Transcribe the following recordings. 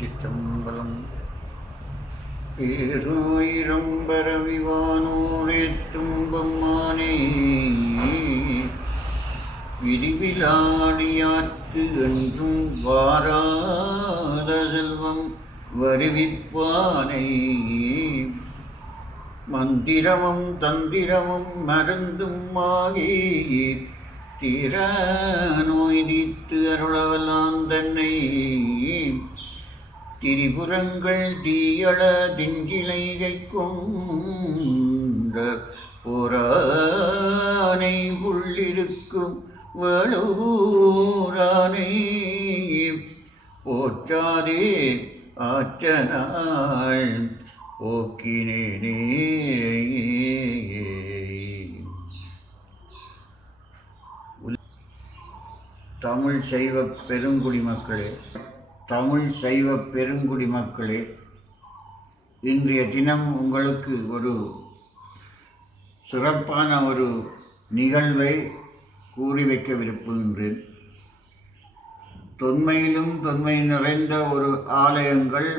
திருச்சிற்றம்பலம் பேராயிரம் பரவிவானோரே துன்பம்மானே விரிவிலாடியாற்கு என்றும் வாராத செல்வம் வருவிப்பானை. மந்திரமும் தந்திரமும் மருந்தும் ஆகி தீர நோய் தீர்த்து அருளவலான் தன்னை. திரிபுரங்கள் தீயள திஞ்சிலைகை கொண்ட புறானை உள்ளிருக்கும் வலுவூரானை போற்றாதே ஆற்றனாள் போக்கினேனே. தமிழ் சைவ பெருங்குடி மக்களே தமிழ் சைவ பெருங்குடி மக்களே இன்றைய தினம் உங்களுக்கு ஒரு சிறப்பான ஒரு நிகழ்வை கூறி வைக்க விரும்புகின்றேன். தொன்மையிலும் தொன்மை நிறைந்த ஒரு ஆலயங்கள்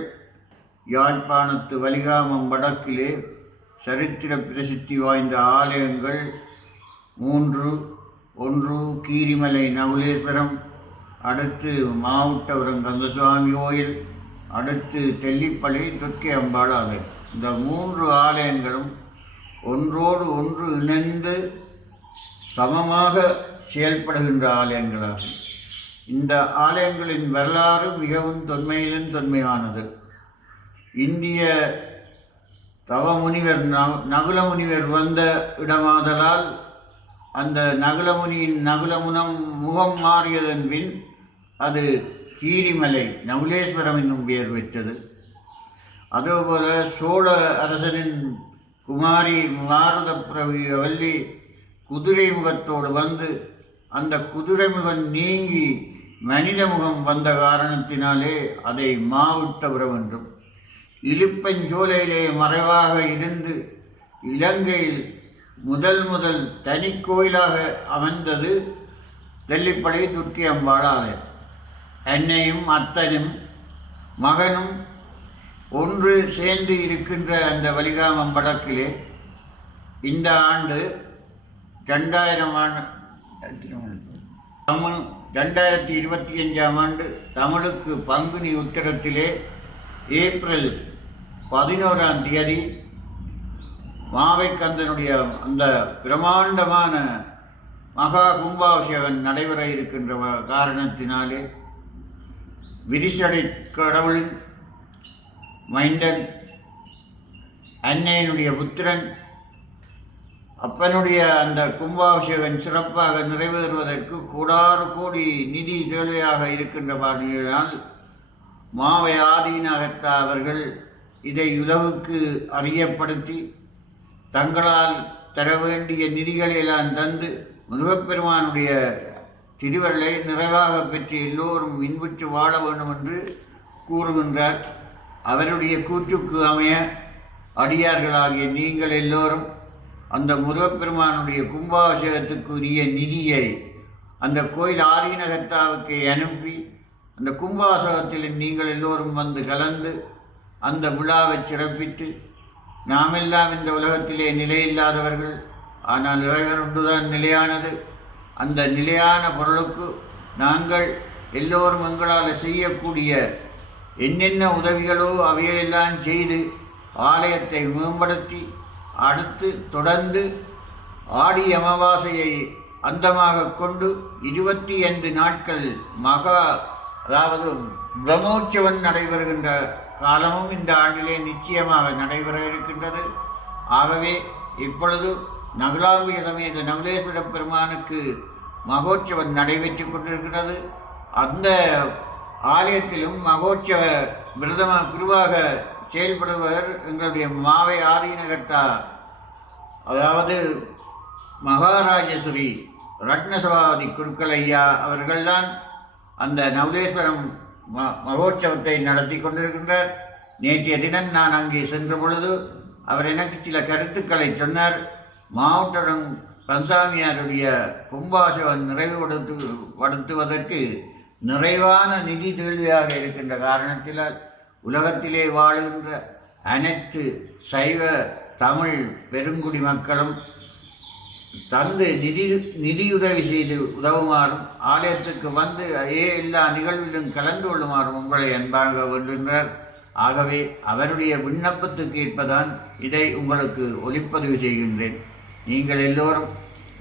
யாழ்ப்பாணத்து வலிகாமம் வடக்கிலே சரித்திர பிரசித்தி வாய்ந்த ஆலயங்கள் மூன்று ஒன்று கீரிமலை நகுலேஸ்வரம் அடுத்து மாவட்டபுரம் கந்தசுவாமி கோயில் அடுத்து தெல்லிப்பள்ளி துர்க்கை அம்பாள் ஆலயம் இந்த மூன்று ஆலயங்களும் ஒன்றோடு ஒன்று இணைந்து சமமாக செயல்படுகின்ற ஆலயங்களாகும். இந்த ஆலயங்களின் வரலாறு மிகவும் தொன்மையிலும் தொன்மையானது. இந்திய தவமுனிவர் நகுல நகுலமுனிவர் வந்த இடமாதலால் அந்த நகுலமுனியின் நகுலமுனம் முகம் மாறியதன் பின் அது கீரிமலை நகுலேஸ்வரம் என்னும் பெயர் பெற்றது. அதேபோல சோழ அரசனின் குமாரி மாருத பிரவி வள்ளி குதிரை முகத்தோடு வந்து அந்த குதிரை முகம் நீங்கி மனித முகம் வந்த காரணத்தினாலே அதை மாவிட்டபுரம் என்றும் இலுப்பஞ்சோலையிலே மறைவாக இருந்து இலங்கையில் முதல் முதல் தனி கோயிலாக அமைந்தது தெல்லிப்படை துர்க்கி அம்பாள் ஆலயம். அன்னையும் அத்தனும் மகனும் ஒன்று சேர்ந்து இருக்கின்ற அந்த வலிகாமம் வடக்கிலே இந்த ஆண்டு ரெண்டாயிரம் ஆண்டு தமிழ் ரெண்டாயிரத்தி இருபத்தி அஞ்சாம் ஆண்டு தமிழுக்கு பங்குனி உத்தரத்திலே ஏப்ரல் பதினோராம் தேதி மாவைக்கந்தனுடைய அந்த பிரமாண்டமான மகா கும்பாபிஷேகம் நடைபெற இருக்கின்ற வ- காரணத்தினாலே விரிசடை கடவுளின் மைந்தன் அன்னையினுடைய புத்திரன் அப்பனுடைய அந்த கும்பாபிஷேகம் சிறப்பாக நிறைவேறுவதற்கு கூடாறு கோடி நிதி தேவையாக இருக்கின்ற பார்வையினால் மாவை ஆதீனகத்தா அவர்கள் இதை உலகுக்கு அறியப்படுத்தி தங்களால் தர வேண்டிய நிதிகளை எல்லாம் தந்து முருகப்பெருமானுடைய திருவள்ளை நிறைவாக பெற்று எல்லோரும் இன்புற்று வாழ வேண்டும் என்று கூறுகின்றார். அவருடைய கூற்றுக்கு அமைய அடியார்களாகிய நீங்கள் எல்லோரும் அந்த முருகப்பெருமானுடைய கும்பாபிஷேகத்துக்குரிய நிதியை அந்த கோயில் ஆதீனகர்த்தாவுக்கு அனுப்பி அந்த கும்பாபிஷேகத்தில் நீங்கள் எல்லோரும் வந்து கலந்து அந்த விழாவை சிறப்பித்து நாமெல்லாம் இந்த உலகத்திலே நிலையில்லாதவர்கள் ஆனால் இறைவன் ஒன்றுதான் நிலையானது. அந்த நிலையான பொருளுக்கு நாங்கள் எல்லோரும் எங்களால் செய்யக்கூடிய என்னென்ன உதவிகளோ அவையெல்லாம் செய்து ஆலயத்தை மேம்படுத்தி அடுத்து தொடர்ந்து ஆடி அமாவாசையை அந்தமாக கொண்டு இருபத்தி ஐந்து நாட்கள் மகா அதாவது பிரம்மோற்சவம் நடைபெறுகின்ற காலமும் இந்த ஆண்டிலே நிச்சயமாக நடைபெற இருக்கின்றது. ஆகவே இப்பொழுது நகுலாம்பிய சமேத நகுலேஸ்வர பெருமானுக்கு மகோற்சவம் நடைபெற்று கொண்டிருக்கிறது. அந்த ஆலயத்திலும் மகோற்சவ பிரதம குருவாக செயல்படுவர் எங்களுடைய மாவை ஆதீனகட்டா அதாவது மகாராஜஸ்வரி ரத்னசபாதி குருக்கலையா அவர்கள்தான் அந்த நவலேஸ்வரம் ம மகோற்சவத்தை நடத்தி கொண்டிருக்கின்றார். நேற்றைய தினம் நான் அங்கே சென்ற பொழுது அவர் எனக்கு சில கருத்துக்களை சொன்னார். மாவட்டம் கன்சாமியாருடைய கும்பாசவன் நிறைவுபடுத்து படுத்துவதற்கு நிறைவான நிதி தோல்வியாக இருக்கின்ற காரணத்தினால் உலகத்திலே வாழுகின்ற அனைத்து சைவ தமிழ் பெருங்குடி மக்களும் தந்து நிதி நிதியுதவி செய்து உதவுமாறும் ஆலயத்துக்கு வந்து ஏ எல்லா நிகழ்விலும் கலந்து கொள்ளுமாறும் உங்களை அன்பாக வேண்டுகின்றார் ஆகவே அவருடைய விண்ணப்பத்துக்கு ஏற்பதான் இதை உங்களுக்கு ஒளிப்பதிவு செய்கின்றேன். நீங்கள் எல்லோரும்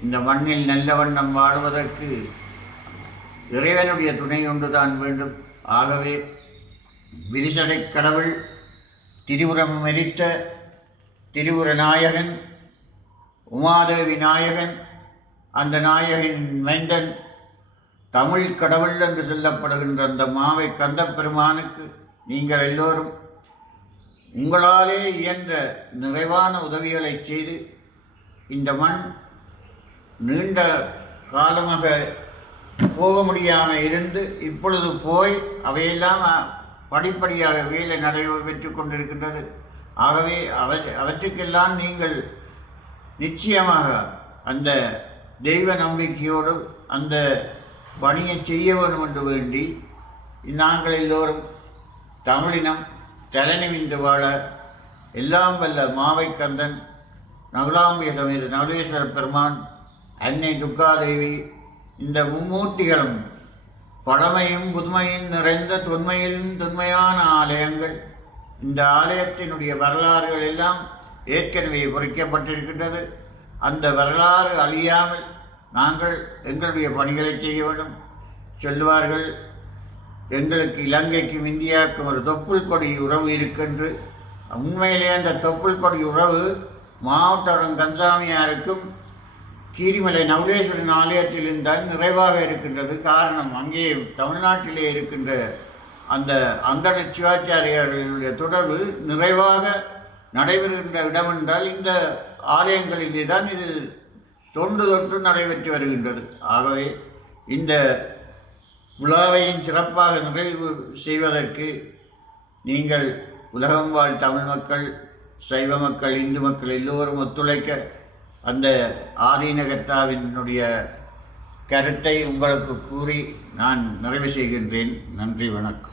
இந்த மண்ணில் நல்ல வண்ணம் வாழ்வதற்கு இறைவனுடைய துணை ஒன்றுதான் வேண்டும். ஆகவே விரிசடை கடவுள் திரிபுரம் மெரித்த திரிபுர நாயகன் உமாதேவி நாயகன் அந்த நாயகன் மைந்தன் தமிழ் கடவுள் என்று சொல்லப்படுகின்ற அந்த மாவை கந்த பெருமானுக்கு நீங்கள் எல்லோரும் உங்களாலே இயன்ற நிறைவான உதவிகளை செய்து இந்த மண் நீண்ட காலமாக போக முடியாமல் இருந்து இப்பொழுது போய் அவையெல்லாம் படிப்படியாக வேலை நடைபெற்று கொண்டிருக்கின்றது. ஆகவே அவ அவற்றுக்கெல்லாம் நீங்கள் நிச்சயமாக அந்த தெய்வ நம்பிக்கையோடு அந்த பணியை செய்ய வேண்டும் என்று வேண்டி நாங்கள் எல்லோரும் தமிழினம் தலைநிமிந்து வாழ எல்லாம் வல்ல மாவை கந்தன் நகுலாம்பிய சமேத நகுலேஸ்வர பெருமான் அன்னை துர்காதேவி இந்த மும்மூர்த்திகளும் பழமையும் புதுமையும் நிறைந்த தொன்மையிலும் தொன்மையான ஆலயங்கள். இந்த ஆலயத்தினுடைய வரலாறுகள் எல்லாம் ஏற்கனவே பொறிக்கப்பட்டிருக்கின்றது. அந்த வரலாறு அழியாமல் நாங்கள் எங்களுடைய பணிகளை செய்ய வேண்டும். சொல்லுவார்கள் எங்களுக்கு இலங்கைக்கும் இந்தியாவுக்கும் ஒரு தொப்புள் கொடி உறவு இருக்கின்று. உண்மையிலே அந்த தொப்புள் கொடி உறவு மாவட்டரம் கந்தசாமியாருக்கும் கீரிமலை நவுலேஸ்வரன் ஆலயத்திலும் தான் நிறைவாக இருக்கின்றது. காரணம் அங்கே தமிழ்நாட்டிலே இருக்கின்ற அந்த அந்தன சிவாச்சாரியர்களுடைய தொடர்பு நிறைவாக நடைபெறுகின்ற இடம் என்றால் இந்த ஆலயங்களிலே தான் இது தொன்று தொற்று நடைபெற்று வருகின்றது. ஆகவே இந்த விழாவையும் சிறப்பாக நிறைவு செய்வதற்கு நீங்கள் உலகம் வாழ் தமிழ் மக்கள் சைவ மக்கள் இந்து மக்கள் எல்லோரும் ஒத்துழைக்க அந்த ஆதீனகத்தாவினுடைய கருத்தை உங்களுக்கு கூறி நான் நிறைவு செய்கின்றேன். நன்றி வணக்கம்.